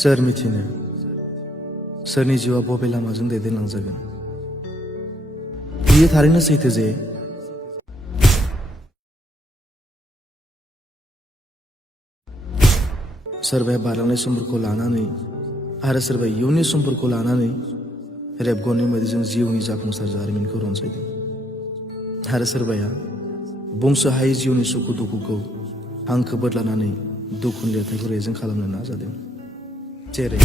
सोर मिथिनो सोरनि जिउआ बबे लामाजों दैदेनलांजागोन। बियो थारैनो सैथो जे सोरबाया बारलांनाय समफोरखौ लानानै आरो सोरबा इयुननि समफोरखौ लानानै रेबगननि मोदैजों जिउनि जाफुंसार जारिमिनखौ रनसायदों आरो सोरबाया बुंस' हायै जिउनि सुखु दुखुखौ हांखो बोदलानानै दुखुनि लिरथायखौ रेजें खालामनो नाजादों। जेरै